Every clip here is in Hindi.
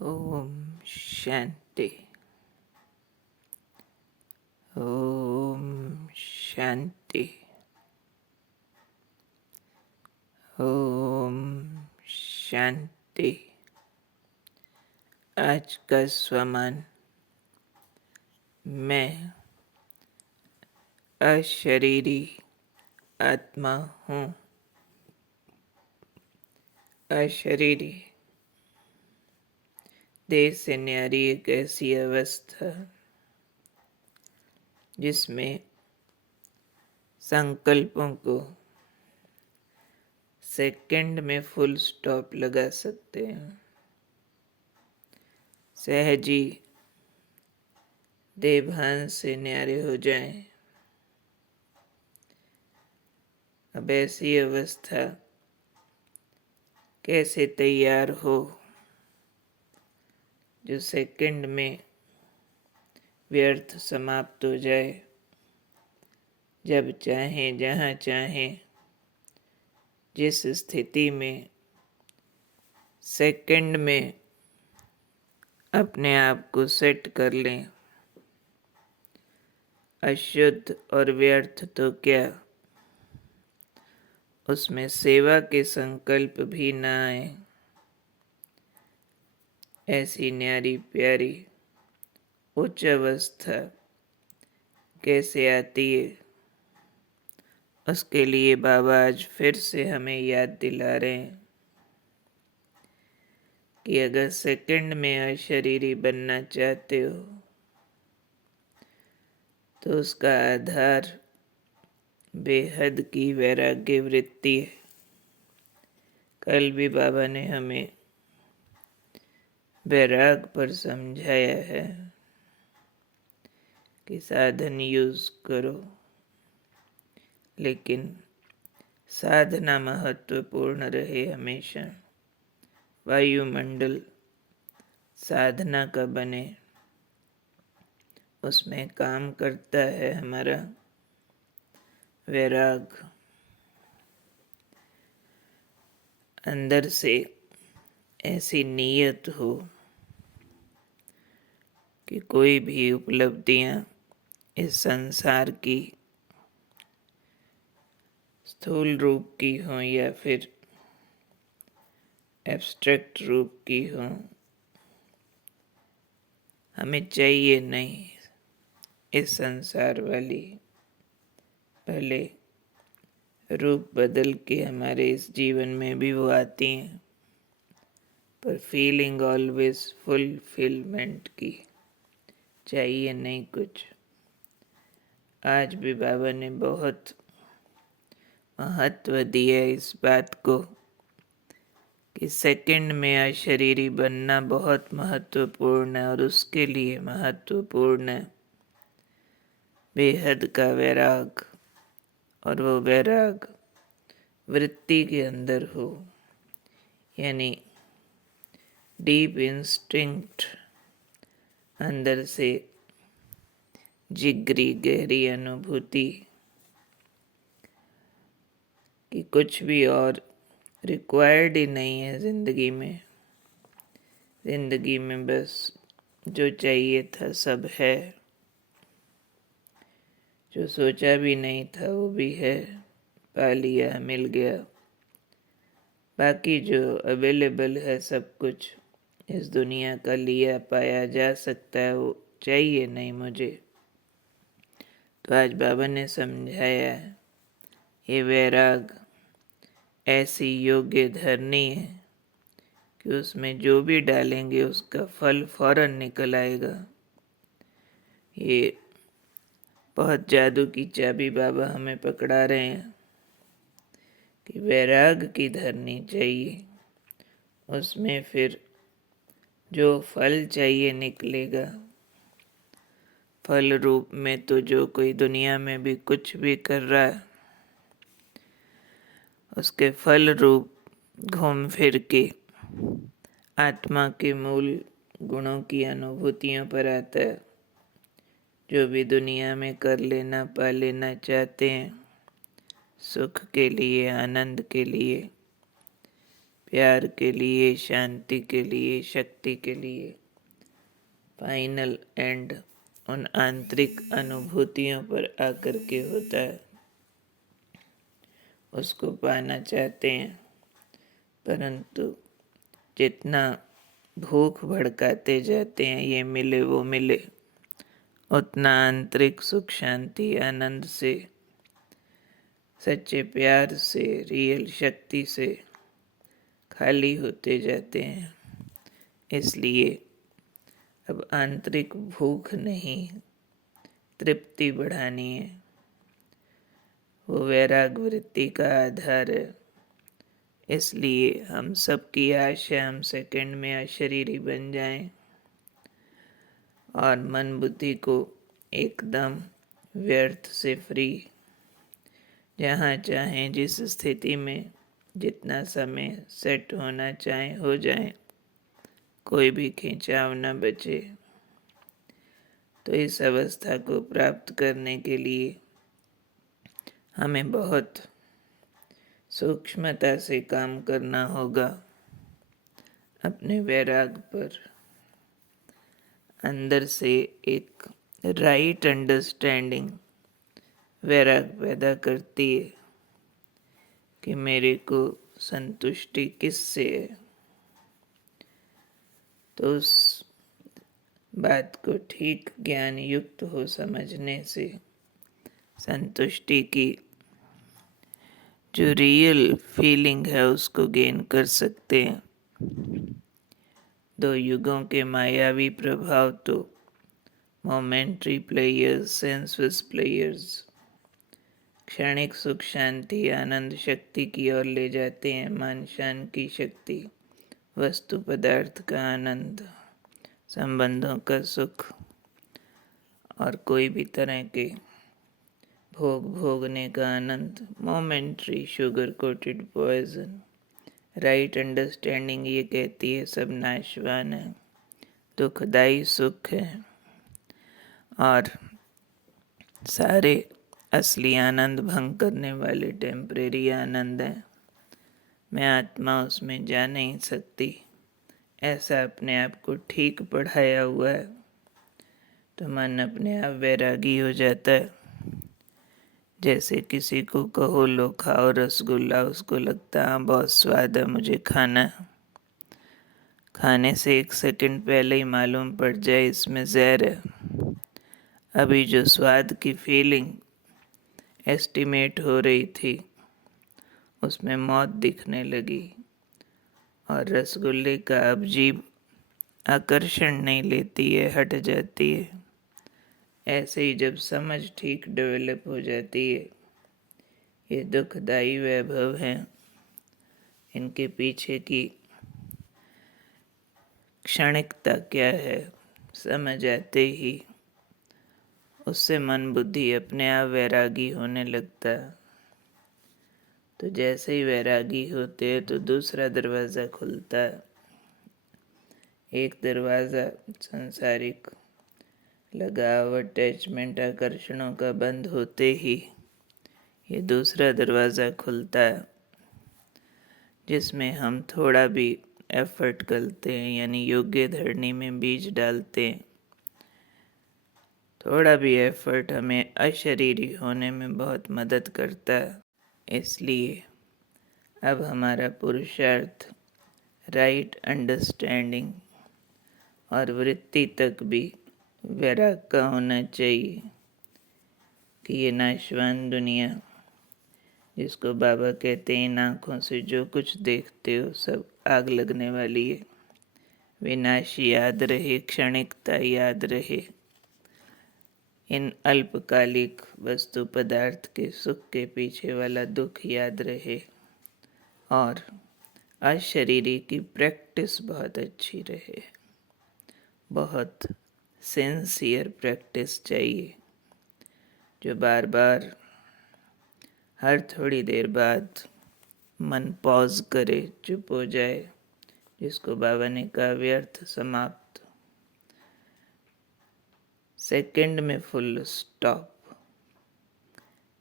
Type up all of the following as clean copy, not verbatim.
ओम शांति। ओम शांति। ओम शांति। आज का स्वमान मैं अशरीरी आत्मा हूँ। अशरीरी देह से न्यारी एक ऐसी अवस्था जिसमें संकल्पों को सेकंड में फुल स्टॉप लगा सकते हैं। सहजी देवभान से न्यारे हो जाएं। अब ऐसी अवस्था कैसे तैयार हो जो सेकंड में व्यर्थ समाप्त हो जाए, जब चाहे जहाँ चाहे जिस स्थिति में सेकंड में अपने आप को सेट कर लें। अशुद्ध और व्यर्थ तो क्या, उसमें सेवा के संकल्प भी न आए। ऐसी न्यारी प्यारी उच्च अवस्था कैसे आती है, उसके लिए बाबा आज फिर से हमें याद दिला रहे हैं कि अगर सेकंड में अशरीरी बनना चाहते हो तो उसका आधार बेहद की वैराग्य वृत्ति है। कल भी बाबा ने हमें वैराग पर समझाया है कि साधन यूज करो, लेकिन साधना महत्वपूर्ण रहे हमेशा। वायुमंडल साधना का बने, उसमें काम करता है हमारा वैराग। अंदर से ऐसी नीयत हो कि कोई भी उपलब्धियां इस संसार की स्थूल रूप की हो या फिर एब्स्ट्रैक्ट रूप की हो, हमें चाहिए नहीं। इस संसार वाली भले रूप बदल के हमारे इस जीवन में भी वो आती हैं, पर फीलिंग ऑलवेज फुलफिलमेंट की चाहिए नहीं कुछ। आज भी बाबा ने बहुत महत्व दिया इस बात को कि सेकंड में अशरीरी बनना बहुत महत्वपूर्ण है, और उसके लिए महत्वपूर्ण है बेहद का वैराग। और वो वैराग वृत्ति के अंदर हो, यानी डीप इंस्टिंक्ट अंदर से जिगरी गहरी अनुभूति कि कुछ भी और रिक्वायर्ड ही नहीं है जिंदगी में। जिंदगी में बस जो चाहिए था सब है, जो सोचा भी नहीं था वो भी है, पा लिया, मिल गया। बाकी जो अवेलेबल है सब कुछ इस दुनिया का लिया पाया जा सकता है, वो चाहिए नहीं मुझे। तो आज बाबा ने समझाया है, ये वैराग ऐसी योग्य धरनी है कि उसमें जो भी डालेंगे उसका फल फौरन निकल आएगा। ये बहुत जादू की चाबी बाबा हमें पकड़ा रहे हैं कि वैराग की धरनी चाहिए, उसमें फिर जो फल चाहिए निकलेगा। फल रूप में तो जो कोई दुनिया में भी कुछ भी कर रहा है, उसके फल रूप घूम फिर के आत्मा के मूल गुणों की अनुभूतियों पर आता है। जो भी दुनिया में कर लेना पा लेना चाहते हैं, सुख के लिए, आनंद के लिए, प्यार के लिए, शांति के लिए, शक्ति के लिए। फाइनल एंड उन आंतरिक अनुभूतियों पर आकर के होता है, उसको पाना चाहते हैं, परंतु जितना भूख भड़काते जाते हैं ये मिले वो मिले, उतना आंतरिक सुख शांति आनंद से, सच्चे प्यार से, रियल शक्ति से खाली होते जाते हैं। इसलिए अब आंतरिक भूख नहीं, तृप्ति बढ़ानी है। वो वैराग वृत्ति का आधार है। इसलिए हम सबकी आशा हम सेकंड में अशरीरी बन जाएं और मन बुद्धि को एकदम व्यर्थ से फ्री, जहाँ चाहें जिस स्थिति में जितना समय सेट होना चाहे हो जाए, कोई भी खिंचाव न बचे। तो इस अवस्था को प्राप्त करने के लिए हमें बहुत सूक्ष्मता से काम करना होगा। अपने वैराग पर अंदर से एक राइट अंडरस्टैंडिंग वैराग पैदा करती है कि मेरे को संतुष्टि किससे है। तो उस बात को ठीक ज्ञान युक्त हो समझने से संतुष्टि की जो रियल फीलिंग है उसको गेन कर सकते हैं। दो युगों के मायावी प्रभाव तो मोमेंट्री प्लेयर्स, सेंसुअस प्लेयर्स क्षणिक सुख शांति आनंद शक्ति की ओर ले जाते हैं। मान शान की शक्ति, वस्तु पदार्थ का आनंद, संबंधों का सुख और कोई भी तरह के भोग भोगने का आनंद, momentary sugar coated poison. Right understanding ये कहती है सब नाशवान है, दुखदाई सुख है और सारे असली आनंद भंग करने वाले टेम्परेरी आनंद हैं। मैं आत्मा उसमें जा नहीं सकती, ऐसा अपने आप को ठीक पढ़ाया हुआ है। तो मन अपने आप वैरागी हो जाता है। जैसे किसी को कहो लो खाओ रसगुल्ला, उसको लगता है बहुत स्वाद है, मुझे खाना है। खाने से 1 सेकंड पहले ही मालूम पड़ जाए इसमें जहर है। अभी जो स्वाद की फीलिंग एस्टिमेट हो रही थी उसमें मौत दिखने लगी और रसगुल्ले का अब जीभ आकर्षण नहीं लेती है, हट जाती है। ऐसे ही जब समझ ठीक डेवलप हो जाती है, ये दुखदाई वैभव हैं, इनके पीछे की क्षणिकता क्या है समझ आते ही उससे मन बुद्धि अपने आप वैरागी होने लगता है। तो जैसे ही वैरागी होते हैं तो दूसरा दरवाज़ा खुलता है। एक दरवाज़ा सांसारिक लगाव, अटैचमेंट, आकर्षणों का बंद होते ही ये दूसरा दरवाज़ा खुलता है, जिसमें हम थोड़ा भी एफर्ट करते हैं, यानी योग्य धरनी में बीज डालते हैं। थोड़ा भी एफर्ट हमें अशरीरी होने में बहुत मदद करता है। इसलिए अब हमारा पुरुषार्थ राइट अंडरस्टैंडिंग और वृत्ति तक भी वैराग का होना चाहिए कि ये नाशवान दुनिया, जिसको बाबा कहते हैं इन आँखों से जो कुछ देखते हो सब आग लगने वाली है। विनाश याद रहे, क्षणिकता याद रहे, इन अल्पकालिक वस्तु पदार्थ के सुख के पीछे वाला दुख याद रहे और अशरीरी की प्रैक्टिस बहुत अच्छी रहे। बहुत सिंसियर प्रैक्टिस चाहिए जो बार बार हर थोड़ी देर बाद मन पॉज करे, चुप हो जाए, जिसको बाबा ने कहा व्यर्थ समाप्त, सेकंड में फुल स्टॉप।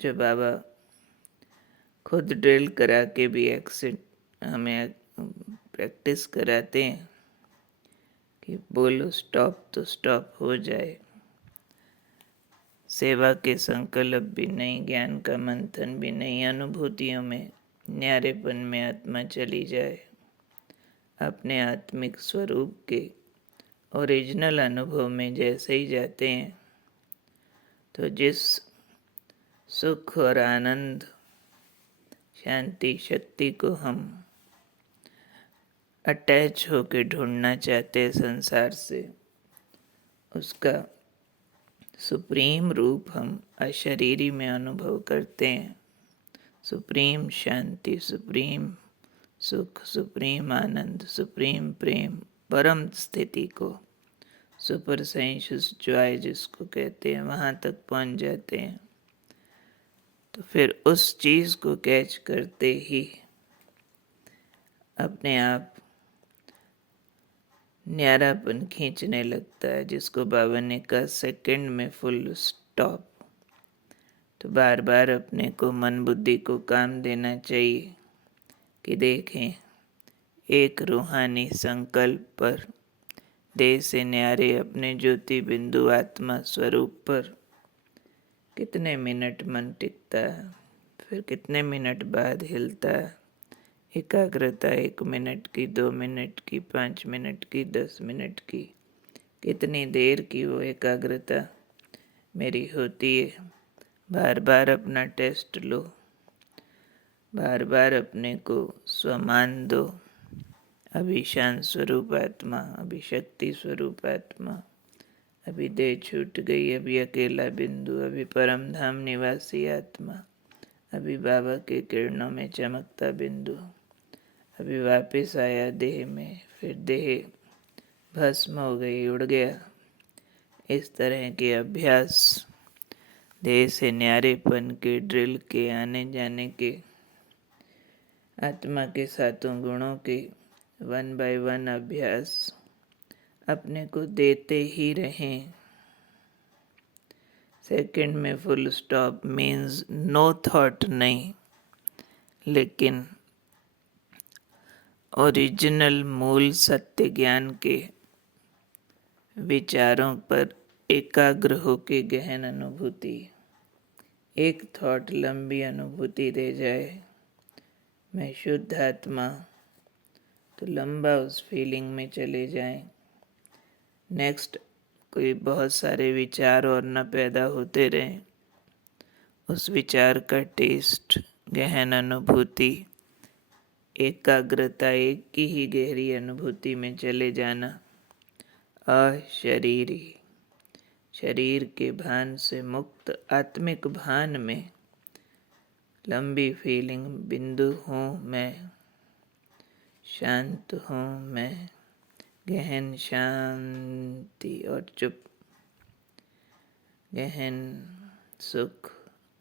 जो बाबा खुद ड्रिल करा के भी एक्सेंट हमें प्रैक्टिस कराते हैं कि बोलो स्टॉप तो स्टॉप हो जाए। सेवा के संकल्प भी नहीं, ज्ञान का मंथन भी नहीं, अनुभूतियों में न्यारेपन में आत्मा चली जाए, अपने आत्मिक स्वरूप के ओरिजिनल अनुभव में जैसे ही जाते हैं तो जिस सुख और आनंद, शांति, शक्ति को हम अटैच होके ढूंढना चाहते हैं संसार से, उसका सुप्रीम रूप हम अशरीरी में अनुभव करते हैं। सुप्रीम शांति, सुप्रीम सुख, सुप्रीम आनंद, सुप्रीम प्रेम, परम स्थिति को, सुपर सेंशियस जॉय जिसको कहते हैं, वहाँ तक पहुँच जाते हैं। तो फिर उस चीज़ को कैच करते ही अपने आप न्यारापन खींचने लगता है, जिसको बाबा ने कहा सेकंड में फुल स्टॉप। तो बार बार अपने को, मन बुद्धि को काम देना चाहिए कि देखें एक रूहानी संकल्प पर, देह से न्यारे अपने ज्योति बिंदु आत्मा स्वरूप पर कितने मिनट मन टिकता है, फिर कितने मिनट बाद हिलता है। एकाग्रता 1 मिनट की, 2 मिनट की, 5 मिनट की, 10 मिनट की, कितनी देर की वो एकाग्रता मेरी होती है। बार बार अपना टेस्ट लो, बार बार अपने को स्वमान दो। अभी शांत स्वरूप आत्मा, अभी शक्ति स्वरूप आत्मा, अभी देह छूट गई, अभी अकेला बिंदु, अभी परम धाम निवासी आत्मा, अभी बाबा के किरणों में चमकता बिंदु, अभी वापस आया देह में, फिर देह भस्म हो गई, उड़ गया। इस तरह के अभ्यास, देह से न्यारेपन के, ड्रिल के, आने जाने के, आत्मा के सातों गुणों के 1 बाय 1 अभ्यास अपने को देते ही रहें। सेकंड में full stop means no thought नहीं, लेकिन ओरिजिनल मूल सत्य ज्ञान के विचारों पर एकाग्र होके गहन अनुभूति। एक थॉट लंबी अनुभूति दे जाए, मैं शुद्ध आत्मा, तो लंबा उस फीलिंग में चले जाएं। नेक्स्ट कोई बहुत सारे विचार और न पैदा होते रहें, उस विचार का टेस्ट, गहन अनुभूति, एकाग्रता, एक की ही गहरी अनुभूति में चले जाना। अशरीरी, शरीर के भान से मुक्त आत्मिक भान में लंबी फीलिंग, बिंदु हूँ मैं, शांत हूँ मैं, गहन शांति और चुप, गहन सुख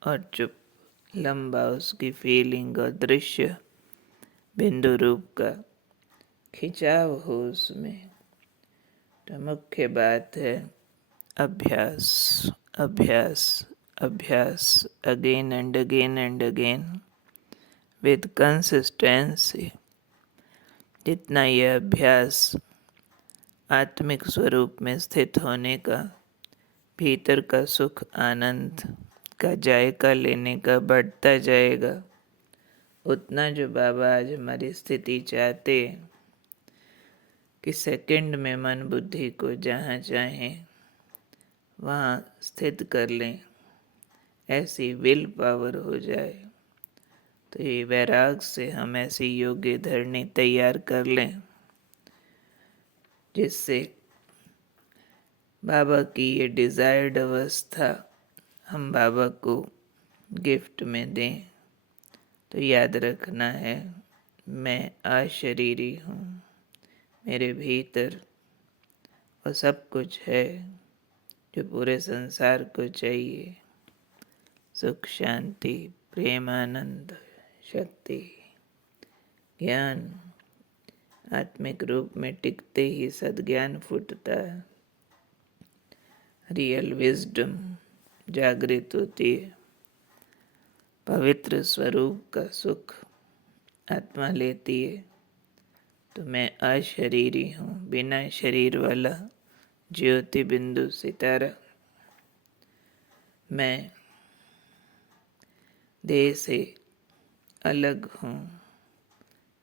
और चुप, लंबा उसकी फीलिंग और दृश्य बिंदु रूप का खिंचाव हो उसमें। तो मुख्य बात है अभ्यास, अभ्यास, अभ्यास, again and again and again with consistency. जितना यह अभ्यास आत्मिक स्वरूप में स्थित होने का, भीतर का सुख आनंद का जायका लेने का बढ़ता जाएगा, उतना जो बाबा आज हमारी स्थिति चाहते कि सेकंड में मन बुद्धि को जहाँ चाहें वहाँ स्थित कर लें, ऐसी विल पावर हो जाए। तो ये वैराग से हम ऐसी योग्य धरनी तैयार कर लें जिससे बाबा की ये डिज़ायर्ड अवस्था हम बाबा को गिफ्ट में दें। तो याद रखना है, मैं अशरीरी हूँ, मेरे भीतर वो सब कुछ है जो पूरे संसार को चाहिए, सुख, शांति, प्रेम, आनंद, शक्ति, ज्ञान। आत्मिक रूप में टिकते ही सद्ज्ञान फूटता है, रियल विजडम जागृत होती है, पवित्र स्वरूप का सुख आत्मा लेती है। तो मैं अशरीरी हूँ, बिना शरीर वाला ज्योति बिंदु सितारा। मैं देह से अलग हूँ,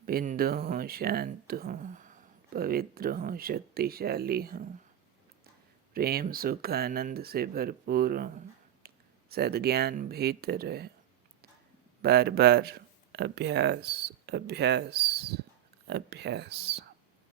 बिंदु हूँ, शांत हूँ, पवित्र हूँ, शक्तिशाली हूँ, प्रेम सुख आनंद से भरपूर हूँ, सद्ज्ञान भीतर है। बार बार अभ्यास अभ्यास अभ्यास।